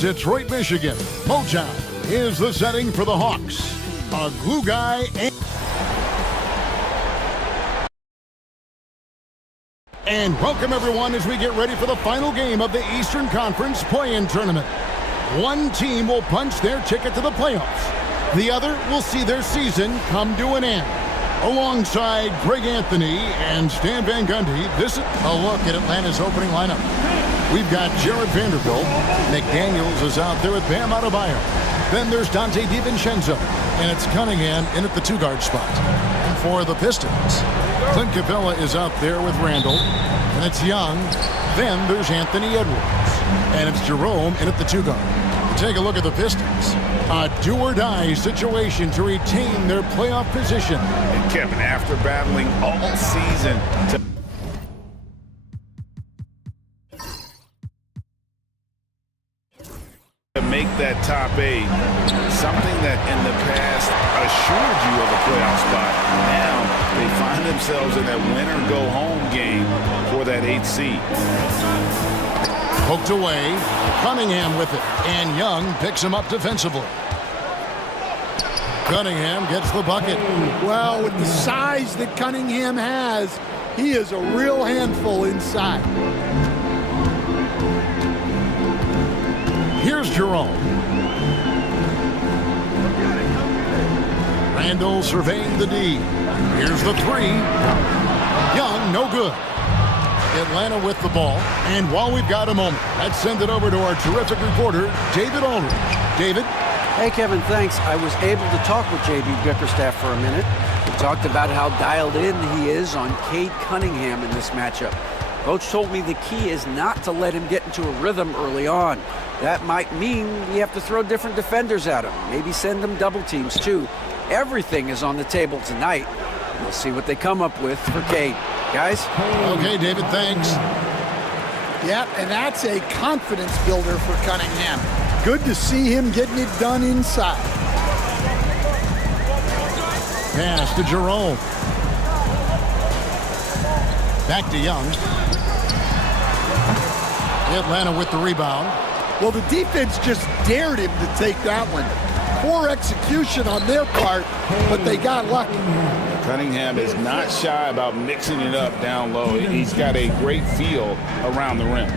Detroit, Michigan. Motown is the setting for the Hawks. A glue guy and welcome everyone as we get ready for the final game of the Eastern Conference Play-In Tournament. One team will punch their ticket to the playoffs. The other will see their season come to an end. Alongside Greg Anthony and Stan Van Gundy, this is a look at Atlanta's opening lineup. We've got Jared Vanderbilt. McDaniels is out there with Bam Adebayo. Then there's Dante DiVincenzo. And it's Cunningham in at the two-guard spot. And for the Pistons, Clint Capella is out there with Randall. And it's Young. Then there's Anthony Edwards. And it's Jerome in at the two-guard. Take a look at the Pistons. A do-or-die situation to retain their playoff position. And Kevin, after battling all season to make that top 8, something that in the past assured you of a playoff spot. Now they find themselves in that win-or-go-home game for that 8th seed. Poked away. Cunningham with it. And Young picks him up defensively. Cunningham gets the bucket. Well, with the size that Cunningham has, he is a real handful inside. Here's Jerome. Randall surveying the D. Here's the three. Young, no good. Atlanta with the ball. And while we've got a moment, let's send it over to our terrific reporter, David Aldridge. David? Hey, Kevin, thanks. I was able to talk with J.B. Bickerstaff for a minute. He talked about how dialed in he is on Cade Cunningham in this matchup. Coach told me the key is not to let him get into a rhythm early on. That might mean you have to throw different defenders at him. Maybe send them double teams, too. Everything is on the table tonight. We'll see what they come up with for Cade. Guys? Okay, David, thanks. Yep, and that's a confidence builder for Cunningham. Good to see him getting it done inside. Pass to Jerome. Back to Young. Atlanta with the rebound. Well, the defense just dared him to take that one. Poor execution on their part, but they got lucky. Cunningham is not shy about mixing it up down low. He's got a great feel around the rim.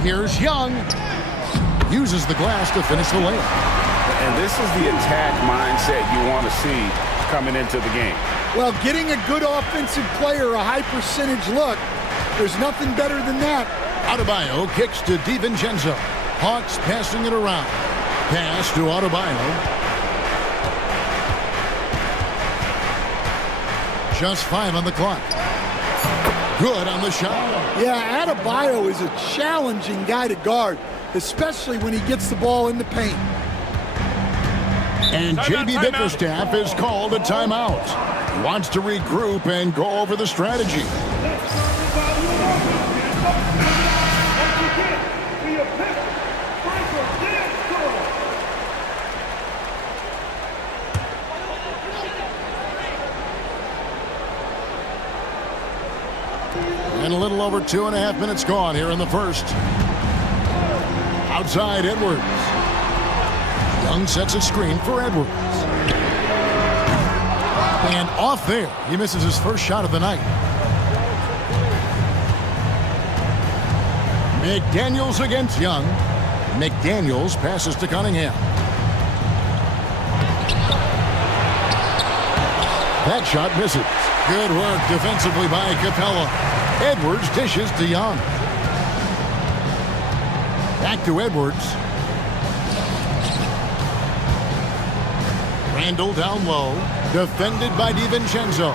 Here's Young. Uses the glass to finish the layup. And this is the attack mindset you want to see coming into the game. Well, getting a good offensive player a high percentage look, there's nothing better than that. Adebayo kicks to DiVincenzo. Hawks passing it around. Pass to Adebayo. Just 5 on the clock. Good on the shot. Yeah, Adebayo is a challenging guy to guard, especially when he gets the ball in the paint. And J.B. Bickerstaff has called a timeout. He wants to regroup and go over the strategy. And a little over 2.5 minutes gone here in the first. Outside Edwards. Young sets a screen for Edwards. And off there. He misses his first shot of the night. McDaniels against Young. McDaniels passes to Cunningham. That shot misses. Good work defensively by Capella. Edwards dishes to Young. Back to Edwards. Randall down low. Defended by DiVincenzo.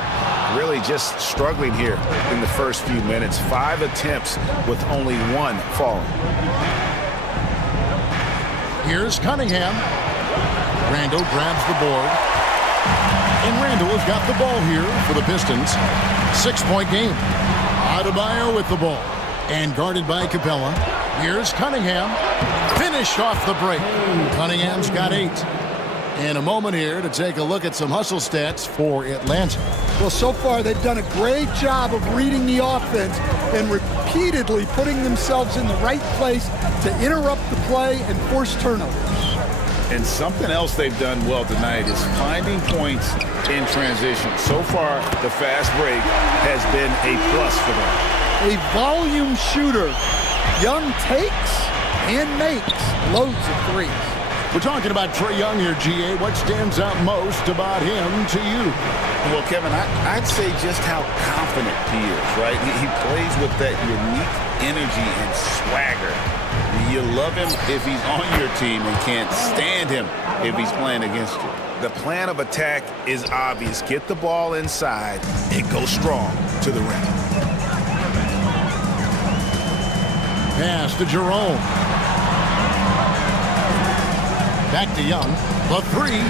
Really just struggling here in the first few minutes. 5 attempts with only 1 falling. Here's Cunningham. Randall grabs the board. And Randall has got the ball here for the Pistons. 6-point game. Adebayo with the ball. And guarded by Capella. Here's Cunningham. Finished off the break. Cunningham's got 8. And a moment here to take a look at some hustle stats for Atlanta. Well, so far they've done a great job of reading the offense and repeatedly putting themselves in the right place to interrupt the play and force turnovers. And something else they've done well tonight is finding points in transition. So far, the fast break has been a plus for them. A volume shooter. Young takes and makes loads of threes. We're talking about Trae Young here, GA. What stands out most about him to you? Well, Kevin, I'd say just how confident he is, right? He plays with that unique energy and swagger. You love him if he's on your team and can't stand him if he's playing against you. The plan of attack is obvious. Get the ball inside and go strong to the rim. Pass to Jerome. Back to Young. The three.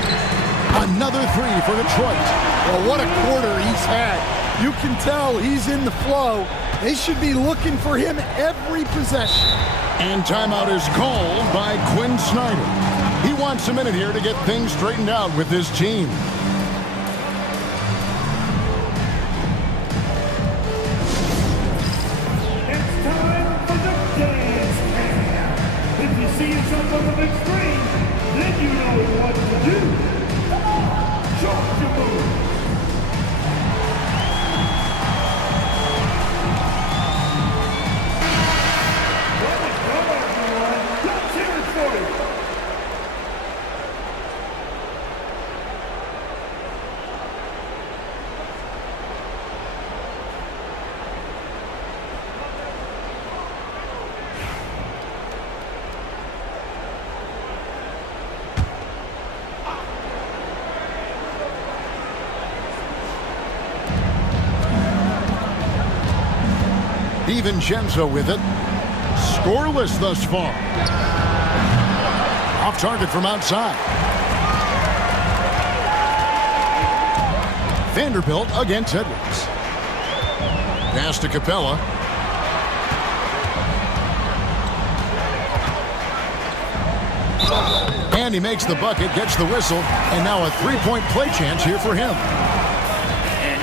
Another three for Detroit. Well, what a quarter he's had. You can tell he's in the flow. They should be looking for him every possession. And timeout is called by Quinn Snyder. He wants a minute here to get things straightened out with his team. It's time for the dance cam. If you see yourself on the big screen, then you know what to do. Come on, show your move. DiVincenzo with it. Scoreless thus far. Off target from outside. Vanderbilt against Edwards. Pass to Capella. And he makes the bucket, gets the whistle, and now a three-point play chance here for him.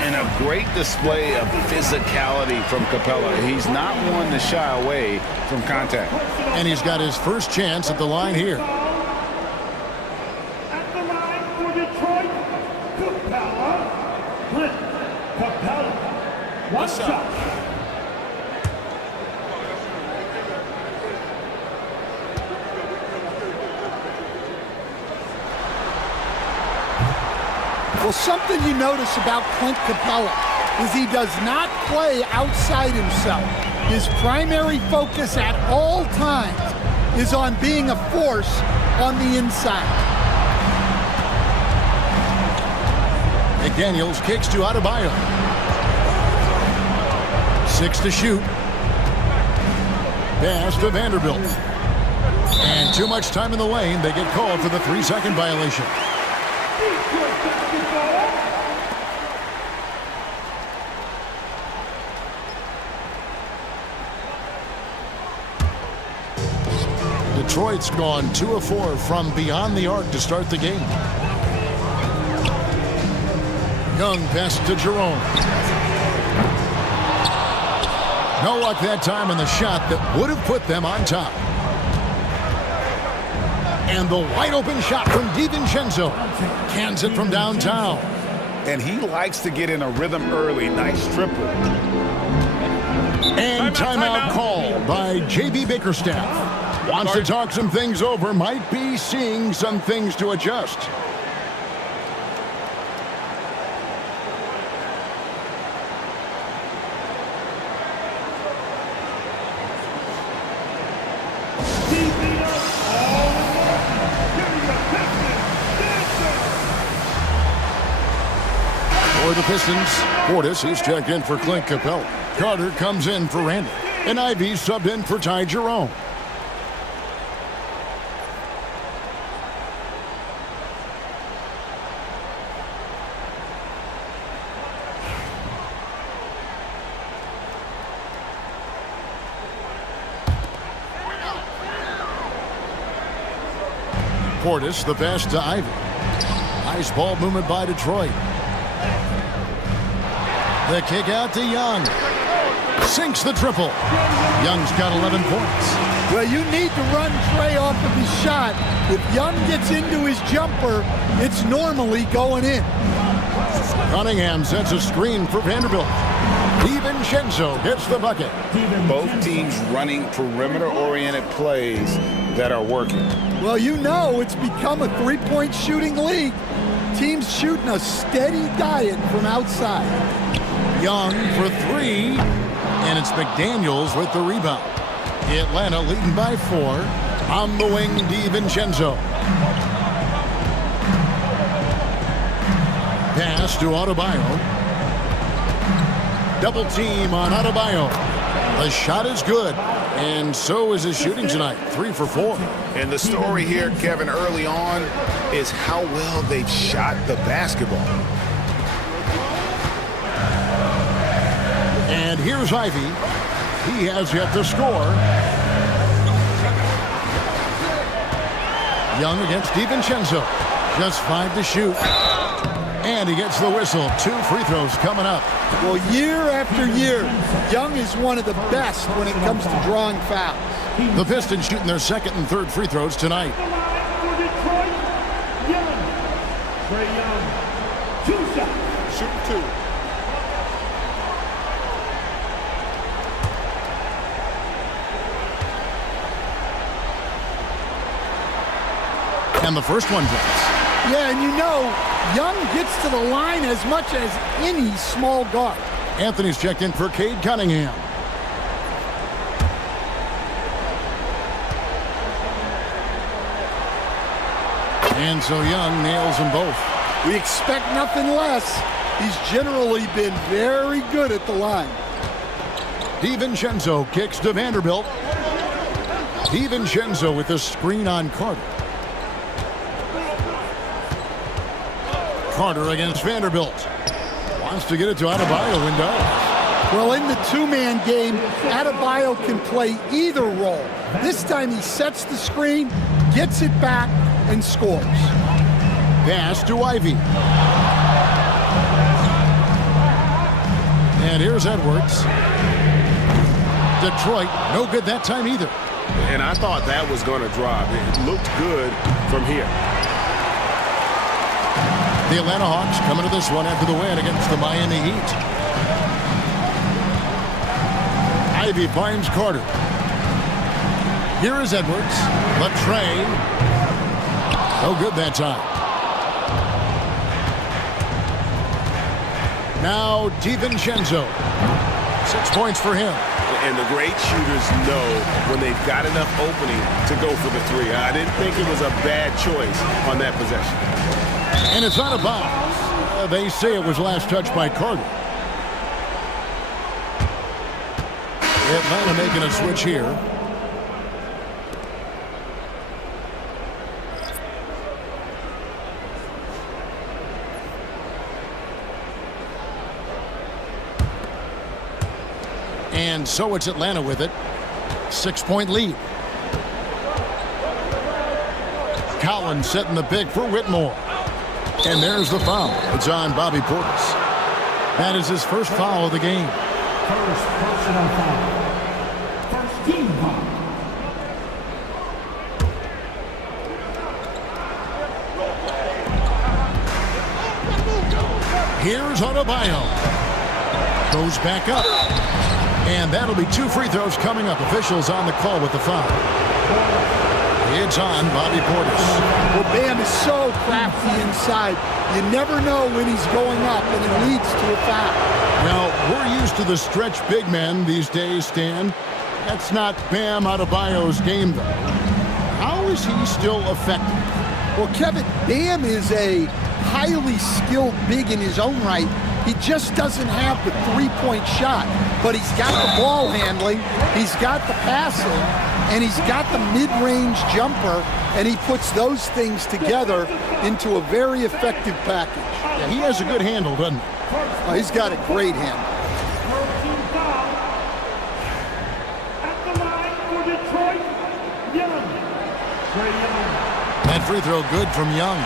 And a great display of physicality from Capella. He's not one to shy away from contact. And he's got his first chance at the line here. At the line for Detroit, Capella. Clint Capella. One shot. Well, something you notice about Clint Capella is he does not play outside himself. His primary focus at all times is on being a force on the inside. McDaniels kicks to Adebayo. 6 to shoot. Pass to Vanderbilt. And too much time in the lane. They get called for the 3-second violation. Detroit's gone 2 of 4 from beyond the arc to start the game. Young pass to Jerome. No luck that time on the shot that would have put them on top. And the wide open shot from DiVincenzo. Cans it from downtown. And he likes to get in a rhythm early. Nice triple. And timeout called by J.B. Bickerstaff. Wants to talk some things over. Might be seeing some things to adjust. For the Pistons, Portis is checked in for Clint Capella. Carter comes in for Randall. And Ivy subbed in for Ty Jerome. Portis, the pass to Ivy. Nice ball movement by Detroit. The kick out to Young. Sinks the triple. Young's got 11 points. Well, you need to run Trey off of his shot. If Young gets into his jumper, it's normally going in. Cunningham sets a screen for Vanderbilt. DiVincenzo gets the bucket. Both teams running perimeter-oriented plays that are working. Well, you know it's become a three-point shooting league. Teams shooting a steady diet from outside. Young for three, and it's McDaniels with the rebound. Atlanta leading by 4. On the wing, DiVincenzo. Pass to Adebayo. Double team on Adebayo. The shot is good, and so is his shooting tonight. 3 for 4. And the story here, Kevin, early on is how well they've shot the basketball. And here's Ivy. He has yet to score. Young against DiVincenzo. Just 5 to shoot. And he gets the whistle. 2 free throws coming up. Well, year after year, Young is one of the best when it comes to drawing fouls. The Pistons shooting their second and third free throws tonight. For Detroit, Young. Trey Young. 2 shots. Shoot 2. And the first one drops. Yeah, and you know, Young gets to the line as much as any small guard. Anthony's checked in for Cade Cunningham. And so Young nails them both. We expect nothing less. He's generally been very good at the line. DiVincenzo kicks to Vanderbilt. DiVincenzo with the screen on Carter. Carter against Vanderbilt. Wants to get it to Adebayo and does. Well, in the two-man game, Adebayo can play either role. This time he sets the screen, gets it back, and scores. Pass to Ivy. And here's Edwards. Detroit, no good that time either. And I thought that was going to drop. It looked good from here. The Atlanta Hawks coming to this one after the win against the Miami Heat. Ivy finds Carter. Here is Edwards. Latrey. No good that time. Now DiVincenzo. 6 points for him. And the great shooters know when they've got enough opening to go for the three. I didn't think it was a bad choice on that possession. And it's out of bounds. They say it was last touched by Carter. Atlanta making a switch here. And so it's Atlanta with it. 6-point lead. Collins setting the pick for Whitmore. And there's the foul. It's on Bobby Portis. That is his first foul of the game. First personal foul. First team foul. Here's Adebayo. Goes back up. And that'll be 2 free throws coming up. Officials on the call with the foul. It's on Bobby Portis. Well, Bam is so crafty inside. You never know when he's going up, and it leads to a foul. Now, we're used to the stretch big men these days, Stan. That's not Bam Adebayo's game, though. How is he still effective? Well, Kevin, Bam is a highly skilled big in his own right. He just doesn't have the three-point shot, but he's got the ball handling, he's got the passing, and he's got the mid-range jumper, and he puts those things together into a very effective package. Yeah, he has a good handle, doesn't he? Oh, he's got a great handle. First team foul. At the line for Detroit, Young. Trey Young. That free throw good from Young.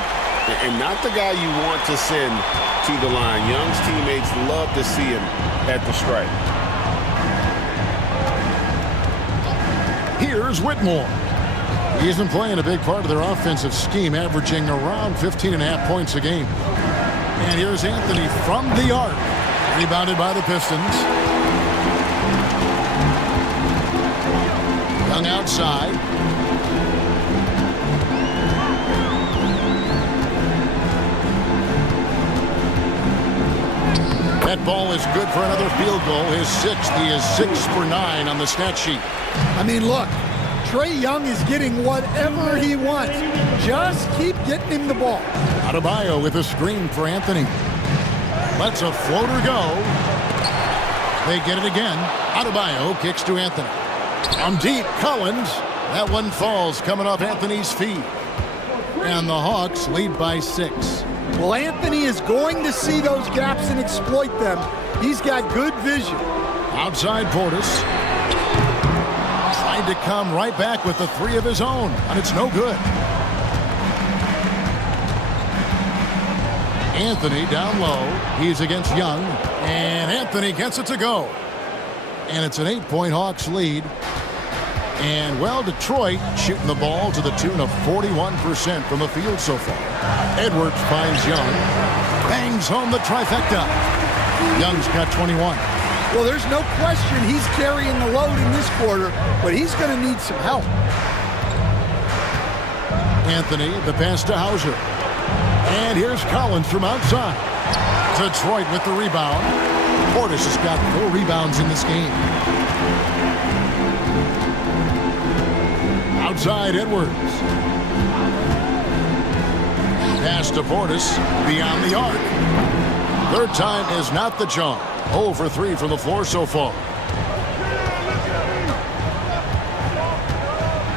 And not the guy you want to send to the line. Young's teammates love to see him at the stripe. Here's Whitmore. He isn't playing a big part of their offensive scheme, averaging around 15.5 points a game. And here's Anthony from the arc. Rebounded by the Pistons. Young outside. That ball is good for another field goal. His sixth. He is 6 for 9 on the stat sheet. I mean, look, Trae Young is getting whatever he wants. Just keep getting him the ball. Adebayo with a screen for Anthony. Lets a floater go. They get it again. Adebayo kicks to Anthony. From deep, Collins. That one falls coming off Anthony's feet. And the Hawks lead by 6. Well, Anthony is going to see those gaps and exploit them. He's got good vision. Outside Portis. Tried to come right back with the 3 of his own, and it's no good. Anthony down low. He's against Young, and Anthony gets it to go. And it's an 8-point Hawks lead. And, well, Detroit shooting the ball to the tune of 41% from the field so far. Edwards finds Young. Bangs home the trifecta. Young's got 21. Well, there's no question he's carrying the load in this quarter, but he's going to need some help. Anthony, the pass to Hauser. And here's Collins from outside. Detroit with the rebound. Portis has got 4 rebounds in this game. Outside Edwards. Pass to Portis beyond the arc. Third time is not the charm. 0 for 3 from the floor so far.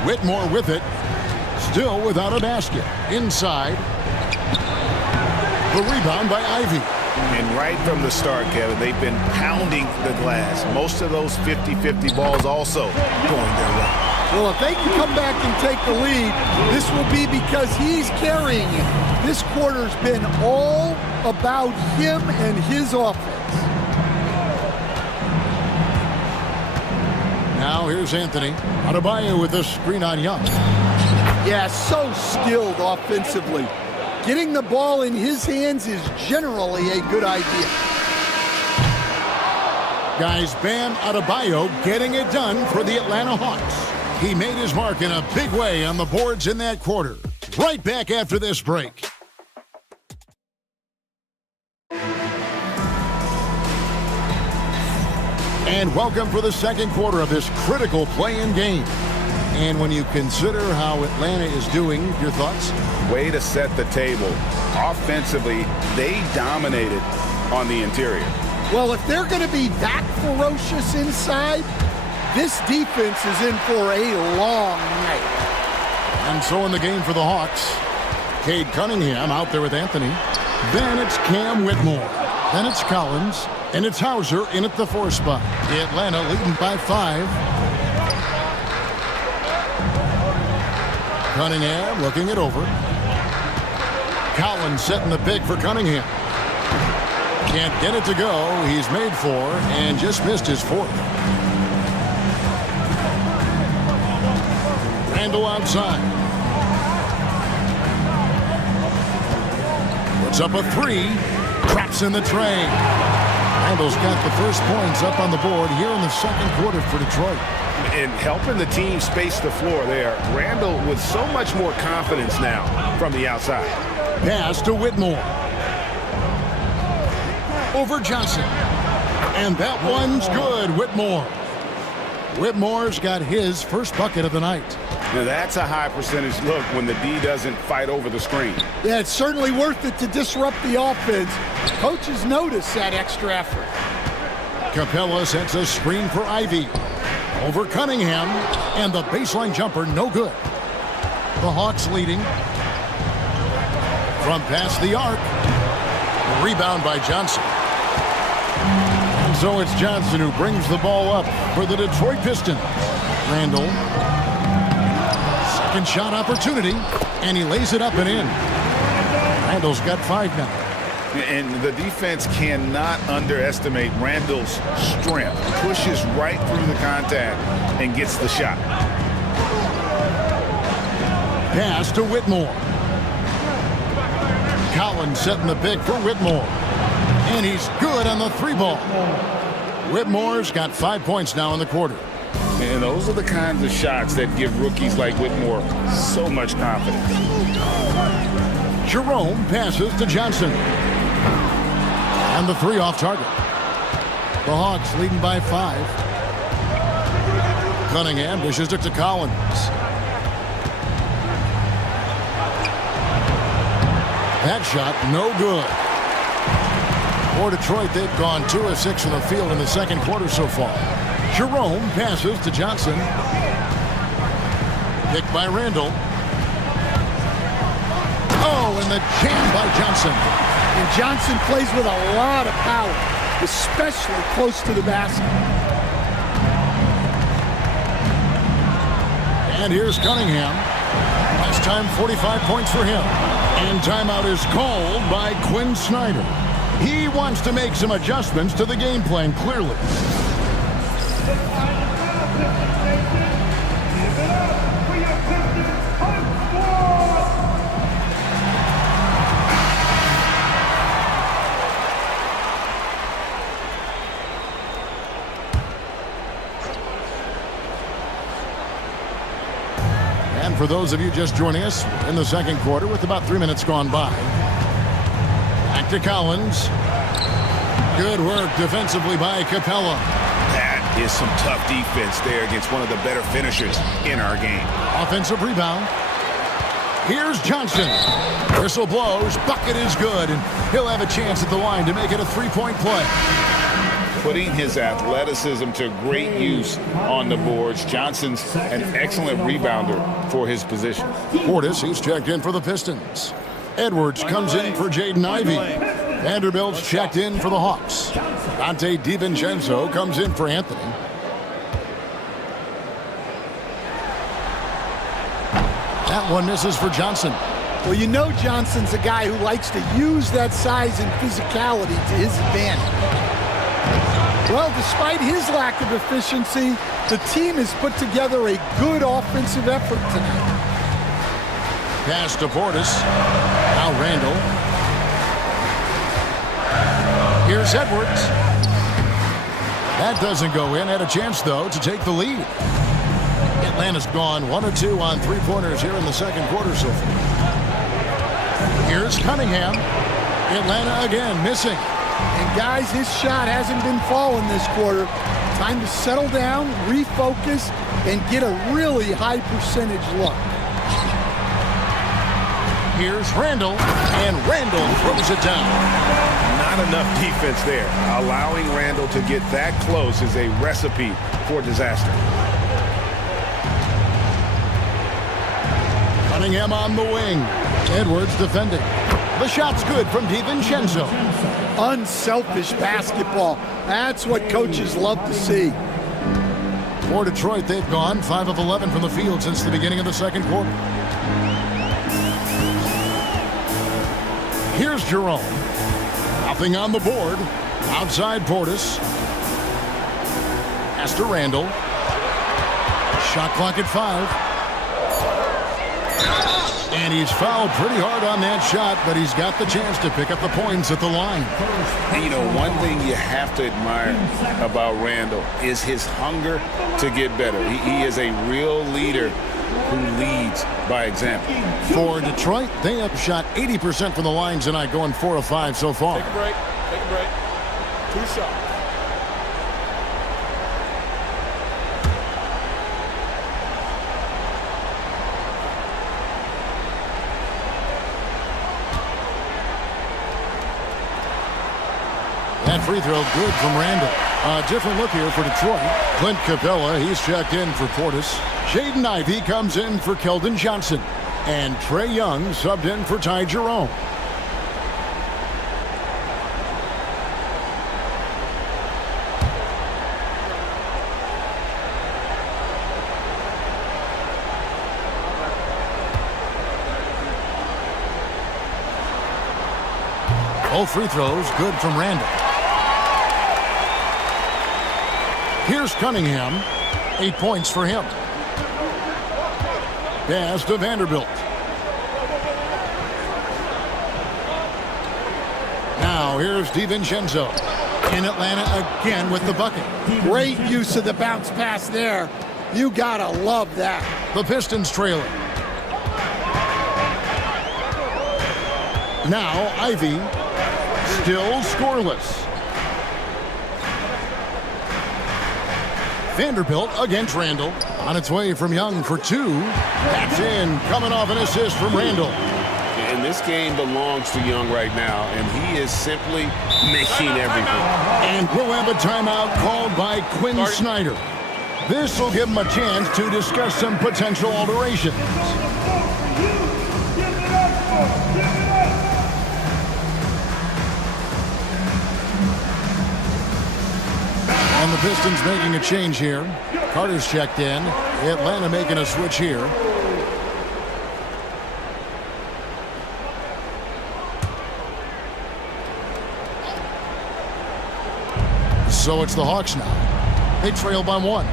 Whitmore with it. Still without a basket. Inside. The rebound by Ivy. And right from the start, Kevin, they've been pounding the glass. Most of those 50-50 balls also going their way. Well, if they can come back and take the lead, this will be because he's carrying it. This quarter's been all about him and his offense. Now here's Anthony. Adebayo with a screen on Young. Yeah, so skilled offensively. Getting the ball in his hands is generally a good idea. Guys, Bam Adebayo getting it done for the Atlanta Hawks. He made his mark in a big way on the boards in that quarter. Right back after this break. And welcome for the second quarter of this critical play-in game. And when you consider how Atlanta is doing, your thoughts? Way to set the table. Offensively, they dominated on the interior. Well, if they're going to be that ferocious inside, this defense is in for a long night. And so in the game for the Hawks, Cade Cunningham out there with Anthony. Then it's Cam Whitmore. Then it's Collins. And it's Hauser in at the 4 spot. Atlanta leading by 5. Cunningham looking it over. Collins setting the pick for Cunningham. Can't get it to go. He's made 4 and just missed his 4th. Randall outside. Puts up a 3. Traps in the tray. Randall's got the first points up on the board here in the second quarter for Detroit. And helping the team space the floor there. Randall with so much more confidence now from the outside. Pass to Whitmore. Over Johnson. And that one's good, Whitmore. Whitmore's got his first bucket of the night. Now that's a high percentage look when the D doesn't fight over the screen. Yeah, it's certainly worth it to disrupt the offense. Coaches notice that extra effort. Capella sets a screen for Ivy. Over Cunningham. And the baseline jumper, no good. The Hawks leading. From past the arc. Rebound by Johnson. And so it's Johnson who brings the ball up for the Detroit Pistons. Randall. Second shot opportunity. And he lays it up and in. Randall's got 5 now. And the defense cannot underestimate Randall's strength. Pushes right through the contact and gets the shot. Pass to Whitmore. Collins setting the pick for Whitmore. And he's good on the 3-ball. Whitmore's got 5 points now in the quarter. And those are the kinds of shots that give rookies like Whitmore so much confidence. Jerome passes to Johnson. And the 3 off target. The Hawks leading by 5. Cunningham dishes it to Collins. That shot, no good. For Detroit, they've gone 2 of 6 from the field in the second quarter so far. Jerome passes to Johnson. Picked by Randall. Oh, and the jam by Johnson. And Johnson plays with a lot of power, especially close to the basket. And here's Cunningham. Last time, 45 points for him. And timeout is called by Quinn Snyder. He wants to make some adjustments to the game plan, clearly. And for those of you just joining us in the second quarter with about 3 minutes gone by. Back to Collins. Good work defensively by Capella. That is some tough defense there against one of the better finishers in our game. Offensive rebound. Here's Johnson. Whistle blows. Bucket is good. And he'll have a chance at the line to make it a 3-point play. Putting his athleticism to great use on the boards. Johnson's an excellent rebounder for his position. Portis, he's checked in for the Pistons. Edwards comes in for Jaden Ivey. Vanderbilt's checked in for the Hawks. Dante DiVincenzo comes in for Anthony. That one misses for Johnson. Well, you know Johnson's a guy who likes to use that size and physicality to his advantage. Well, despite his lack of efficiency, the team has put together a good offensive effort tonight. Pass to Portis. Now Randall. Here's Edwards. That doesn't go in. Had a chance, though, to take the lead. Atlanta's gone 1 of 2 on 3-pointers here in the second quarter so far. Here's Cunningham. Atlanta again missing. And guys, his shot hasn't been falling this quarter. Time to settle down, refocus, and get a really high percentage look. Here's Randall, and Randall throws it down. Not enough defense there. Allowing Randall to get that close is a recipe for disaster. Cunningham on the wing. Edwards defending. The shot's good from DiVincenzo. Unselfish basketball. That's what coaches love to see. For Detroit, they've gone 5 of 11 from the field since the beginning of the second quarter. Here's Jerome. Nothing on the board. Outside Portis. Pass to Randall. Shot clock at 5. And he's fouled pretty hard on that shot, but he's got the chance to pick up the points at the line. And you know, one thing you have to admire about Randall is his hunger to get better. He is a real leader who leads by example. For Detroit, they have shot 80% from the line tonight, going 4 of 5 so far. Take a break. Take a break. 2 shots. That free throw good from Randall. A different look here for Detroit. Clint Capella, he's checked in for Portis. Jaden Ivey comes in for Keldon Johnson. And Trae Young subbed in for Ty Jerome. Both free throws good from Randall. Here's Cunningham. 8 points for him. Pass to Vanderbilt. Now here's DiVincenzo. In Atlanta again with the bucket. Great use of the bounce pass there. You gotta love that. The Pistons trailing. Now Ivy. Still scoreless. Vanderbilt against Randall. On its way from Young for 2. That's in. Coming off an assist from Randall. And this game belongs to Young right now, and he is simply making everything. And we'll have a timeout called by Quinn Snyder. This will give him a chance to discuss some potential alterations. And the Pistons making a change here. Carter's checked in. Atlanta making a switch here. So it's the Hawks now. They trail by 1.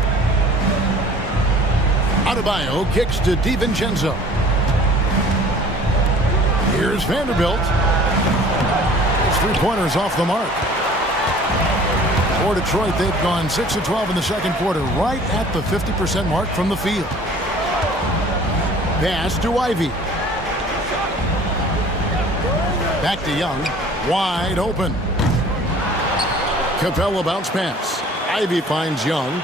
Adebayo kicks to DiVincenzo. Here's Vanderbilt. His three-pointers off the mark. For Detroit, they've gone 6 of 12 in the second quarter, right at the 50% mark from the field. Pass to Ivy. Back to Young. Wide open. Capella bounce pass. Ivy finds Young.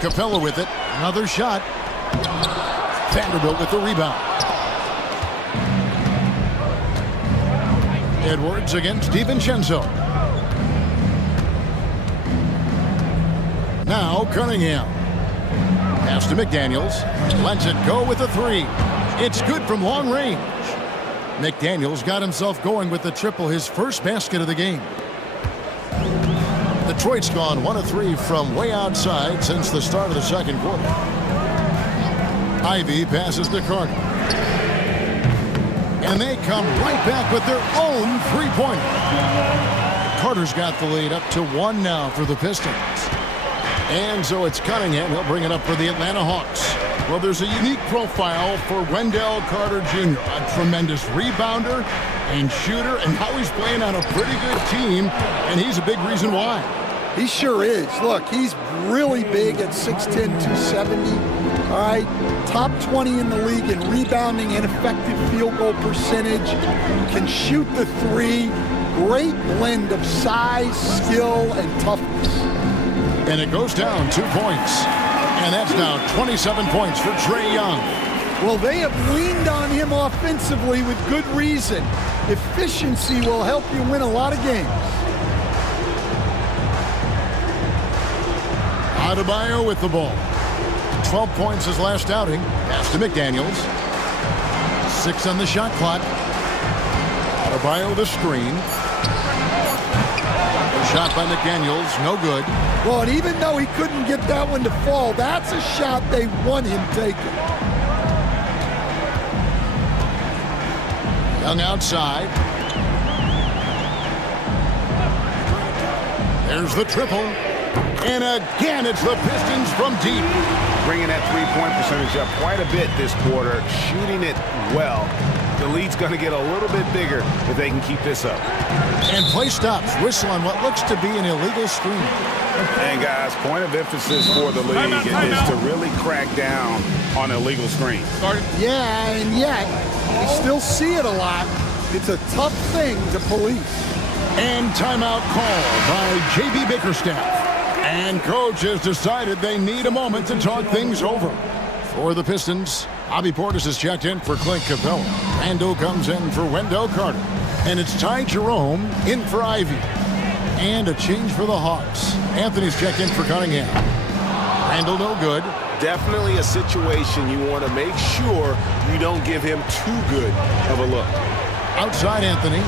Capella with it. Another shot. Vanderbilt with the rebound. Edwards against DiVincenzo. Now Cunningham. Pass to McDaniels. Lets it go with a 3. It's good from long range. McDaniels got himself going with the triple, his first basket of the game. Detroit's gone 1 of 3 from way outside since the start of the second quarter. Ivy passes to Carter. And they come right back with their own three-pointer. Carter's got the lead up to 1 now for the Pistons. And so it's Cunningham. He'll bring it up for the Atlanta Hawks. Well, there's a unique profile for Wendell Carter Jr., a tremendous rebounder and shooter, and now he's playing on a pretty good team, and he's a big reason why. He sure is. Look, he's really big at 6'10", 270. All right, top 20 in the league in rebounding and effective field goal percentage. Can shoot the 3. Great blend of size, skill, and toughness. And it goes down 2 points. And that's now 27 points for Trae Young. Well, they have leaned on him offensively with good reason. Efficiency will help you win a lot of games. Adebayo with the ball. 12 points his last outing. Pass to McDaniels. 6 on the shot clock. Adebayo the screen. Shot by McDaniels, no good. Well, and even though he couldn't get that one to fall, that's a shot they want him taking. Young outside. There's the triple. And again, it's the Pistons from deep. Bringing that three-point percentage up quite a bit this quarter, shooting it well. The lead's going to get a little bit bigger if they can keep this up. And play stops. Whistle on what looks to be an illegal screen. And guys, point of emphasis for the league is to really crack down on illegal screens. Yeah, and yet, you still see it a lot. It's a tough thing to police. And timeout call by J.B. Bickerstaff. And coach has decided they need a moment to talk things over. For the Pistons, Bobby Portis is checked in for Clint Capella. Randall comes in for Wendell Carter. And it's Ty Jerome in for Ivy. And a change for the Hawks. Anthony's checked in for Cunningham. Randall no good. Definitely a situation you want to make sure you don't give him too good of a look. Outside Anthony.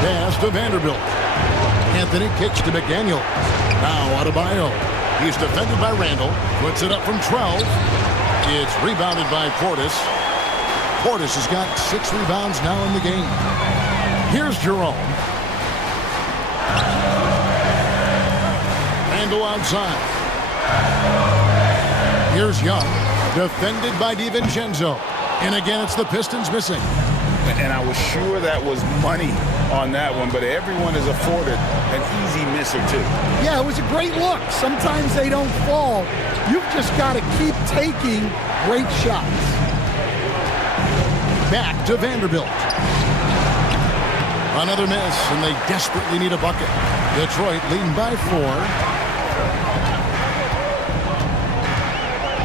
Pass to Vanderbilt. Anthony kicks to McDaniel. Now Adebayo. He's defended by Randall. Puts it up from 12. It's rebounded by Portis. Portis has got 6 rebounds now in the game. Here's Jerome. Randall outside. Here's Young, defended by DiVincenzo. And again, it's the Pistons missing. And I was sure that was money on that one, but everyone is afforded an easy misser too. Yeah, it was a great look. Sometimes they don't fall. You've just got to keep taking great shots. Back to Vanderbilt. Another miss, and they desperately need a bucket. Detroit leading by 4.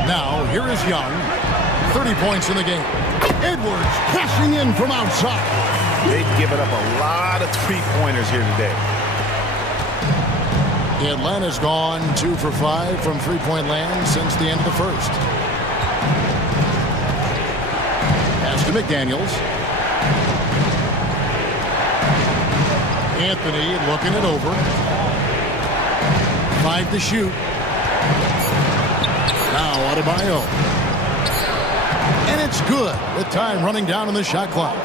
Now, here is Young. 30 points in the game. Edwards cashing in from outside. They've given up a lot of three-pointers here today. Atlanta's gone 2 for 5 from three-point land since the end of the first. Pass to McDaniels. Anthony looking it over. 5 to shoot. Now Adebayo. And it's good with time running down on the shot clock.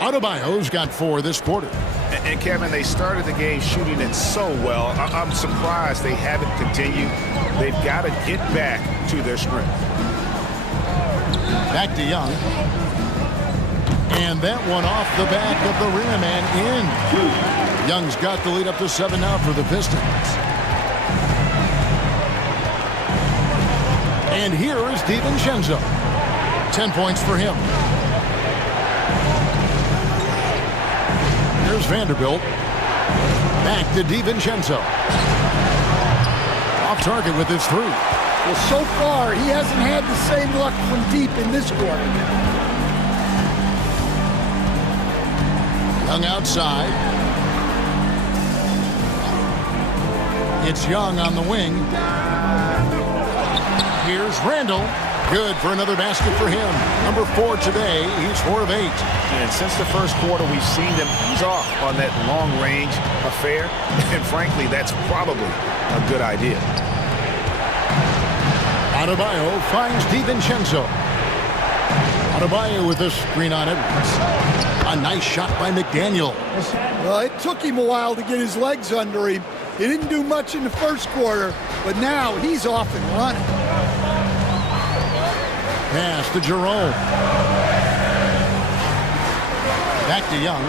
Adebayo's got 4 this quarter. And Kevin, they started the game shooting it so well. I'm surprised they haven't continued. They've got to get back to their strength. Back to Young. And that one off the back of the rim and in. Young's got the lead up to 7 now for the Pistons. And here is DiVincenzo. 10 points for him. Here's Vanderbilt. Back to DiVincenzo. Off target with his 3. Well, so far, he hasn't had the same luck from deep in this quarter. Young outside. It's Young on the wing. Here's Randall. Good for another basket for him. Number 4 today. He's 4 of 8. And since the first quarter, we've seen them ease off on that long-range affair. And frankly, that's probably a good idea. Adebayo finds DiVincenzo. Adebayo with a screen on Edwards. A nice shot by McDaniel. Well, it took him a while to get his legs under him. He didn't do much in the first quarter, but now he's off and running. Pass to Jerome. Back to Young.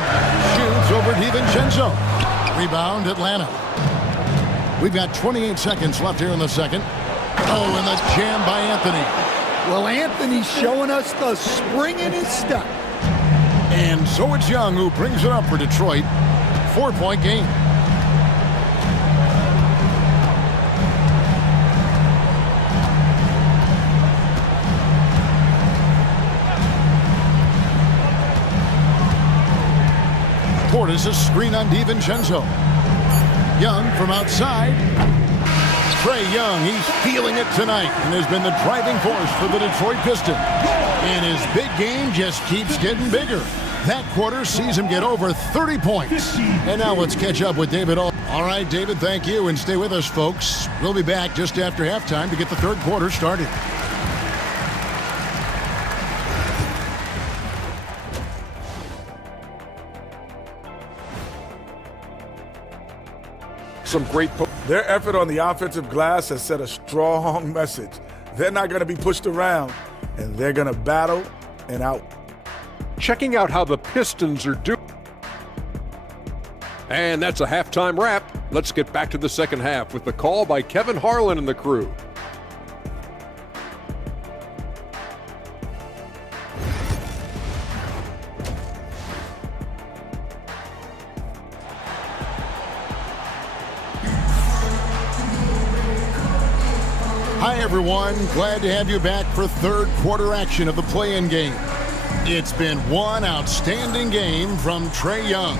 Shoots over DiVincenzo. Rebound Atlanta. We've got 28 seconds left here in the second. Oh, and the jam by Anthony. Well, Anthony's showing us the spring in his step. And so it's Young who brings it up for Detroit. 4-point game. Portis a screen on DiVincenzo. Young from outside. Trae Young, he's feeling it tonight and has been the driving force for the Detroit Pistons. And his big game just keeps getting bigger. That quarter sees him get over 30 points. And now let's catch up with David. All right, David, thank you. And stay with us, folks. We'll be back just after halftime to get the third quarter started. Their effort on the offensive glass has set a strong message. They're not going to be pushed around, and they're going to battle and out. Checking out how the Pistons are doing. And that's a halftime wrap. Let's get back to the second half with the call by Kevin Harlan and the crew. Hi, everyone. Glad to have you back for third quarter action of the play-in game. It's been one outstanding game from Trae Young.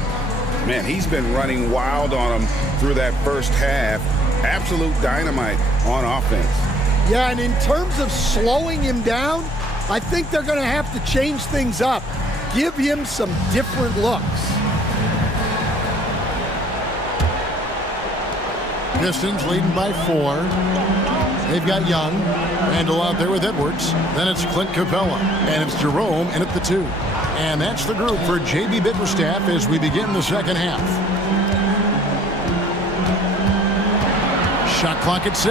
Man, he's been running wild on him through that first half. Absolute dynamite on offense. Yeah, and in terms of slowing him down, I think they're going to have to change things up. Give him some different looks. Pistons leading by 4. They've got Young. Randall out there with Edwards. Then it's Clint Capella. And it's Jerome in at the 2. And that's the group for J.B. Bickerstaff as we begin the second half. Shot clock at 6.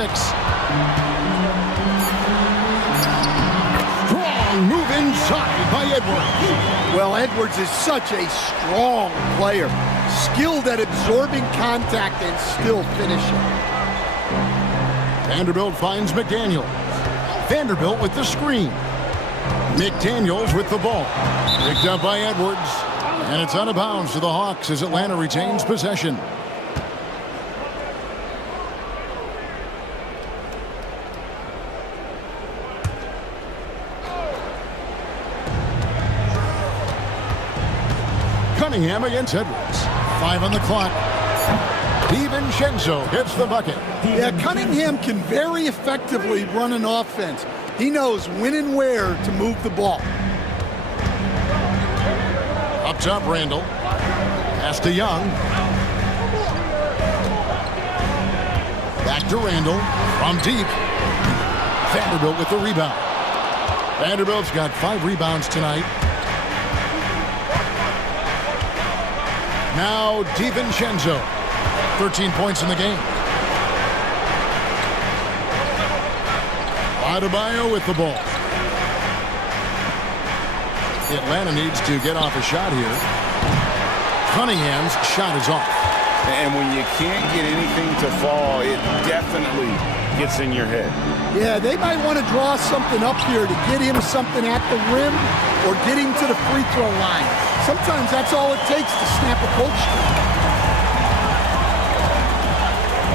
Strong move inside by Edwards. Well, Edwards is such a strong player. Skilled at absorbing contact and still finishing. Vanderbilt finds McDaniel. Vanderbilt with the screen. McDaniels with the ball. Picked up by Edwards. And it's out of bounds to the Hawks as Atlanta retains possession. Cunningham against Edwards. 5 on the clock. DiVincenzo hits the bucket. Yeah, Cunningham can very effectively run an offense. He knows when and where to move the ball. Up top, Randall. Pass to Young. Back to Randall. From deep. Vanderbilt with the rebound. Vanderbilt's got 5 rebounds tonight. Now DiVincenzo. 13 points in the game. Adebayo with the ball. Atlanta needs to get off a shot here. Cunningham's shot is off. And when you can't get anything to fall, it definitely gets in your head. Yeah, they might want to draw something up here to get him something at the rim or get him to the free throw line. Sometimes that's all it takes to snap a cold streak.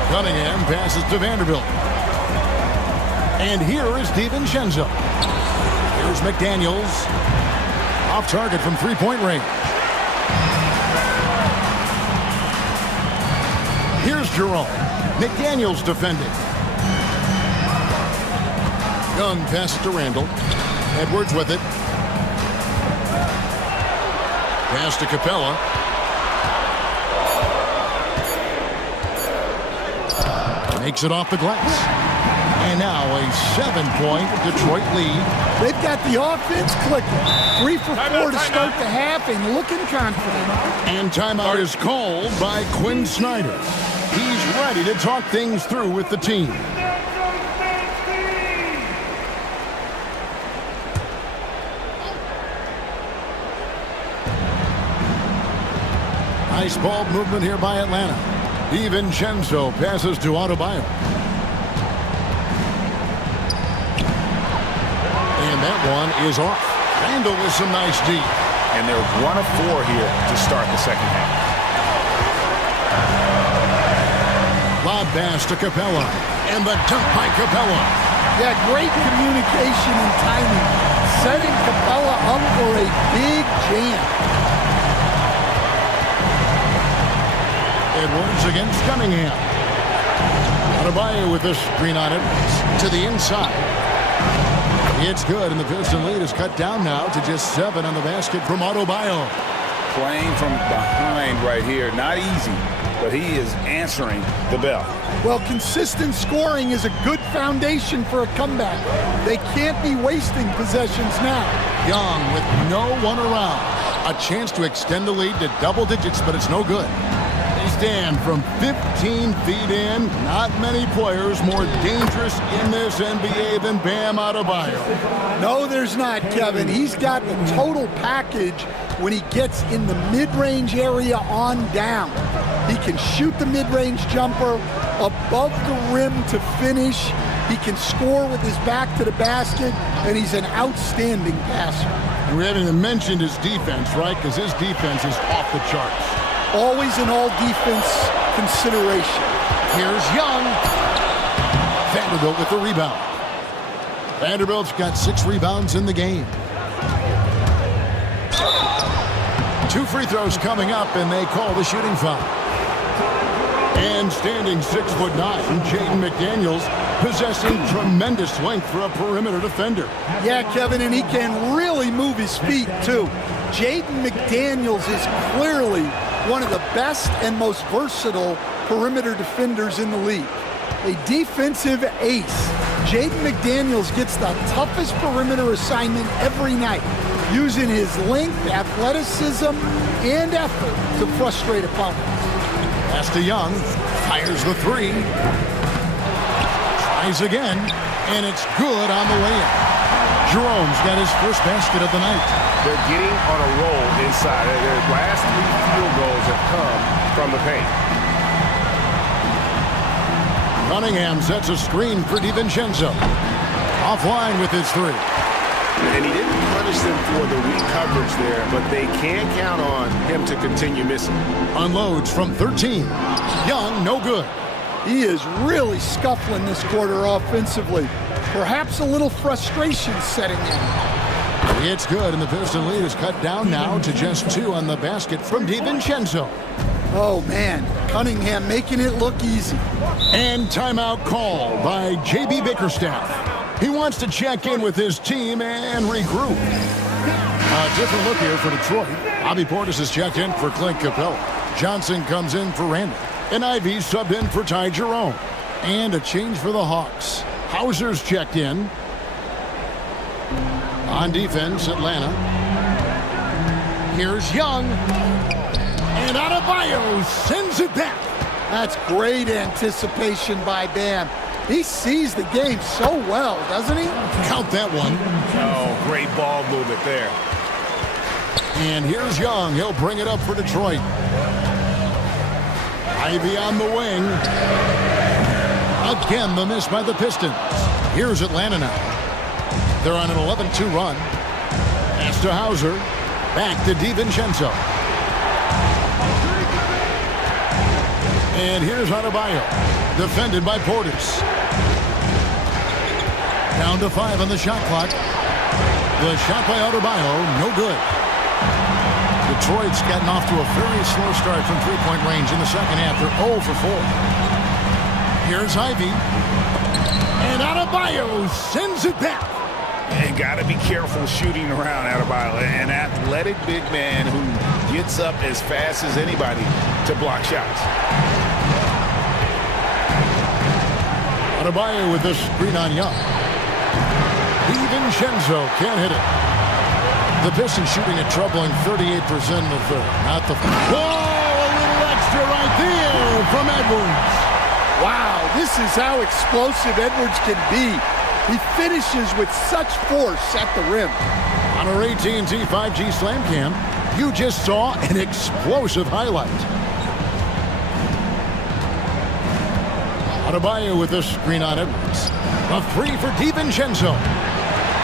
Cunningham passes to Vanderbilt. And here is DiVincenzo. Here's McDaniels. Off target from three-point range. Here's Jerome. McDaniels defending. Young passes to Randall. Edwards with it. Pass to Capella. Makes it off the glass. And now a 7-point Detroit lead. They've got the offense clicking. 3 for 4 to start the half and looking confident. And timeout is called by Quinn Snyder. He's ready to talk things through with the team. Nice ball movement here by Atlanta. DiVincenzo passes to Adebayo. And that one is off. Randall with some nice D. And they're 1 of 4 here to start the second half. Lob pass to Capella. And the dunk by Capella. Yeah, great communication and timing. Setting Capella up for a big jam. Edwards against Cunningham. Adebayo with the screen on it. To the inside. It's good, and the Piston lead is cut down now to just 7 on the basket from Adebayo. Playing from behind right here. Not easy, but he is answering the bell. Well, consistent scoring is a good foundation for a comeback. They can't be wasting possessions now. Young with no one around. A chance to extend the lead to double digits, but it's no good. They stand from 15 feet in. Not many players more dangerous in this NBA than Bam Adebayo. No, there's not, Kevin. He's got the total package when he gets in the mid-range area on down. He can shoot the mid-range jumper above the rim to finish. He can score with his back to the basket, and he's an outstanding passer. We haven't even mentioned his defense, right? Because his defense is off the charts. Always an all-defense consideration. Here's Young. Vanderbilt with the rebound. Vanderbilt's got 6 rebounds in the game. 2 free throws coming up, and they call the shooting foul. And standing 6'9", Jaden McDaniels, possessing tremendous length for a perimeter defender. Yeah, Kevin, and he can really move his feet, too. Jaden McDaniels is clearly one of the best and most versatile perimeter defenders in the league. A defensive ace. Jaden McDaniels gets the toughest perimeter assignment every night, using his length, athleticism, and effort to frustrate opponents. Pass to Young. Fires the three. Tries again, and it's good on the way in. Jerome's got his first basket of the night. They're getting on a roll inside. Their last 3 field goals have come from the paint. Cunningham sets a screen for DiVincenzo. Offline with his three. And he didn't punish them for the weak coverage there, but they can count on him to continue missing. Unloads from 13. Young, no good. He is really scuffling this quarter offensively. Perhaps a little frustration setting in. It's good, and the Piston lead is cut down now to just 2 on the basket from DiVincenzo. Oh, man. Cunningham making it look easy. And timeout called by J.B. Bickerstaff. He wants to check in with his team and regroup. A different look here for Detroit. Bobby Portis is checked in for Clint Capella. Johnson comes in for Randall. And Ivey subbed in for Ty Jerome. And a change for the Hawks. Hauser's checked in. On defense, Atlanta. Here's Young. And Adebayo sends it back. That's great anticipation by Bam. He sees the game so well, doesn't he? Count that one. Oh, great ball movement there. And here's Young. He'll bring it up for Detroit. Ivey on the wing. Again, the miss by the Pistons. Here's Atlanta now. They're on an 11-2 run. Pass to Hauser. Back to DiVincenzo. And here's Adebayo. Defended by Portis. Down to 5 on the shot clock. The shot by Adebayo, no good. Detroit's gotten off to a very slow start from three-point range in the second half. They're 0 for 4. Here's Ivey. And Adebayo sends it back. And got to be careful shooting around Adebayo. An athletic big man who gets up as fast as anybody to block shots. Adebayo with the screen on Young. DiVincenzo can't hit it. The Pistons shooting a troubling 38% in the third. Not the... Whoa! A little extra right there from Edwards. Wow, this is how explosive Edwards can be. He finishes with such force at the rim. On our AT&T 5G Slam Cam, you just saw an explosive highlight. Adebayo with the screen on Edwards. A three for DiVincenzo.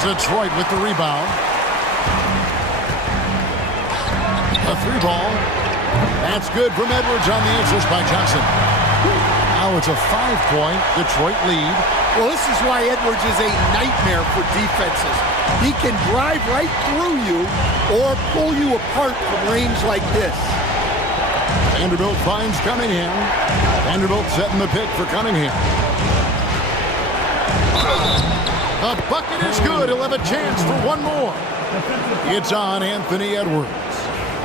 Detroit with the rebound. A three ball. That's good from Edwards on the assist by Johnson. Now it's a 5-point Detroit lead. Well, this is why Edwards is a nightmare for defenses. He can drive right through you or pull you apart from range like this. Vanderbilt finds Cunningham. Vanderbilt setting the pick for Cunningham. A bucket is good. He'll have a chance for one more. It's on Anthony Edwards.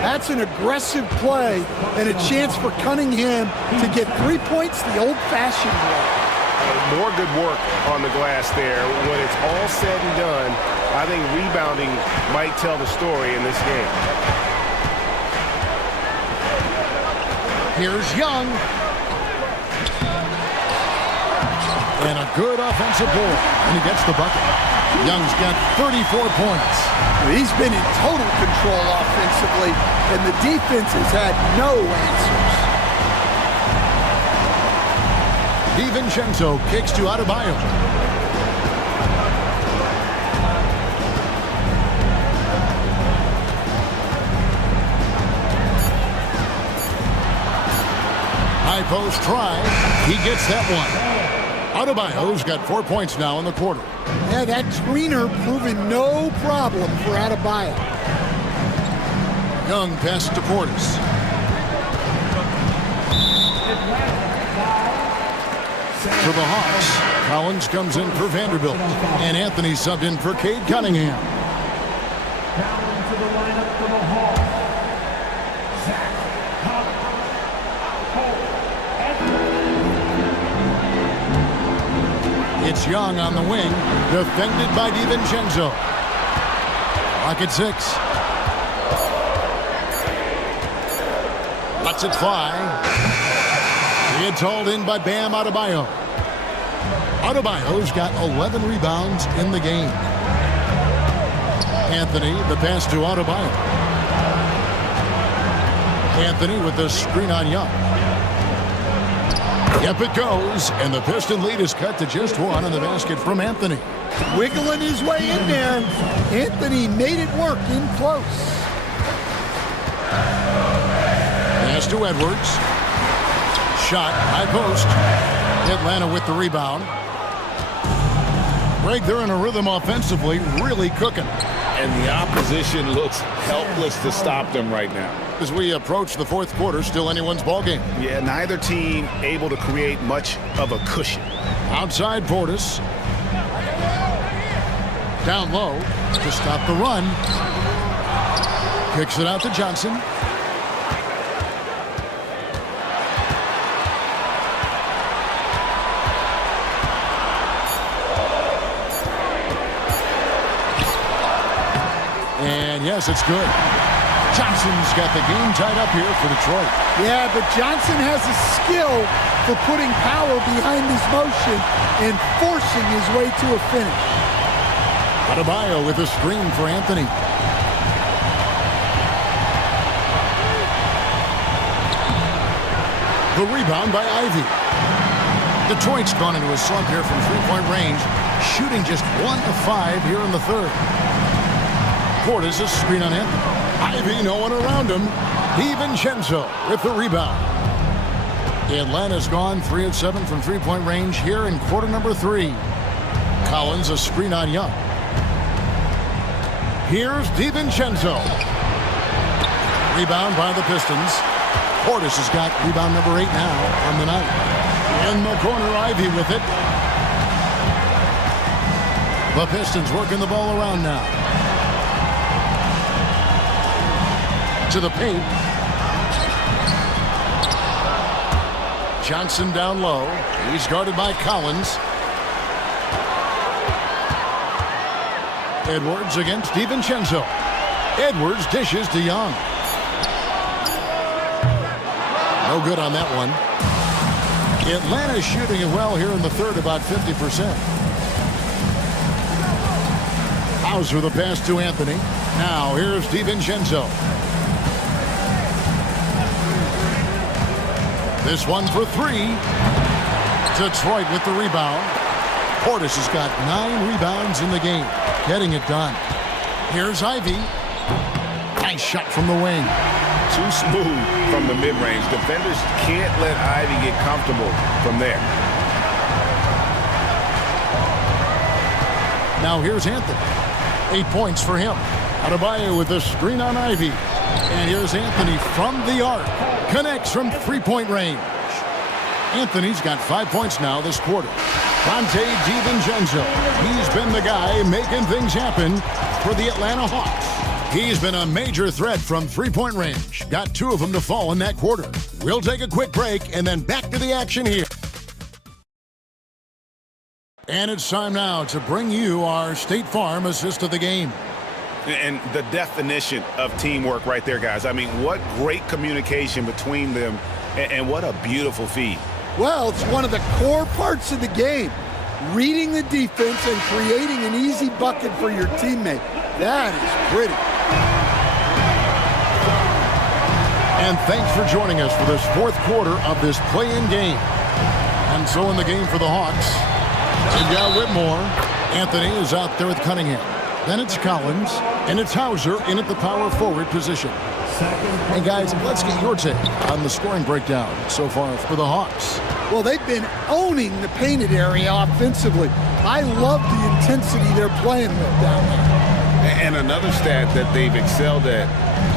That's an aggressive play and a chance for Cunningham to get 3 points the old-fashioned way. More good work on the glass there. When it's all said and done, I think rebounding might tell the story in this game. Here's Young. And a good offensive board. And he gets the bucket. Young's got 34 points. He's been in total control offensively, and the defense has had no answers. DiVincenzo kicks to Adebayo. High post try. He gets that one. Adebayo's got 4 points now in the quarter. Yeah, that tweener proving no problem for Adebayo. Young pass to Portis. For the Hawks, Collins comes in for Vanderbilt. And Anthony subbed in for Cade Cunningham. Down into the lineup for the Hawks. It's Young on the wing, defended by DiVincenzo. Clock at 6. Lets it fly. It's hauled in by Bam Adebayo. Adebayo's got 11 rebounds in the game. Anthony, the pass to Adebayo. Anthony with the screen on Young. Yep, it goes, and the Piston lead is cut to just 1 on the basket from Anthony. Wiggling his way in there. Anthony made it work in close. Pass to Edwards. Shot, high post. Atlanta with the rebound. Greg, they're in a rhythm offensively, really cooking. And the opposition looks helpless to stop them right now. As we approach the fourth quarter, still anyone's ball game. Yeah, neither team able to create much of a cushion. Outside Portis. Down low to stop the run. Kicks it out to Johnson. And yes, it's good. Johnson's got the game tied up here for Detroit. Yeah, but Johnson has a skill for putting power behind his motion and forcing his way to a finish. Adebayo with a screen for Anthony. The rebound by Ivy. Detroit's gone into a slump here from three-point range, shooting just 1 of 5 here in the third. Portis, a screen on Anthony. Ivy, no one around him. DiVincenzo with the rebound. Atlanta's gone 3 of 7 from three-point range here in quarter number 3. Collins, a screen on Young. Here's DiVincenzo. Rebound by the Pistons. Portis has got rebound number 8 now on the night. In the corner, Ivy with it. The Pistons working the ball around now. To the paint. Johnson down low. He's guarded by Collins. Edwards against DiVincenzo. Edwards dishes to Young. No good on that one. Atlanta's shooting it well here in the third, about 50%. Hauser the pass to Anthony. Now here's DiVincenzo. This one for 3. Detroit with the rebound. Portis has got 9 rebounds in the game. Getting it done. Here's Ivy. Nice shot from the wing. Too smooth from the mid-range. Defenders can't let Ivy get comfortable from there. Now here's Anthony. 8 points for him. Adebayo with a screen on Ivy. And here's Anthony from the arc. Connects from three-point range. Anthony's got 5 points now this quarter. Dante DiVincenzo. He's been the guy making things happen for the Atlanta Hawks. He's been a major threat from three-point range. Got 2 of them to fall in that quarter. We'll take a quick break and then back to the action here. And it's time now to bring you our State Farm assist of the game. And the definition of teamwork right there, guys. I mean, what great communication between them, and what a beautiful feed. Well, it's one of the core parts of the game. Reading the defense and creating an easy bucket for your teammate. That is pretty. And thanks for joining us for this fourth quarter of this play-in game. And so in the game for the Hawks, they've got Whitmore. Anthony is out there with Cunningham. Then it's Collins, and it's Hauser in at the power forward position. And guys, let's get your take on the scoring breakdown so far for the Hawks. Well, they've been owning the painted area offensively. I love the intensity they're playing with down there. And another stat that they've excelled at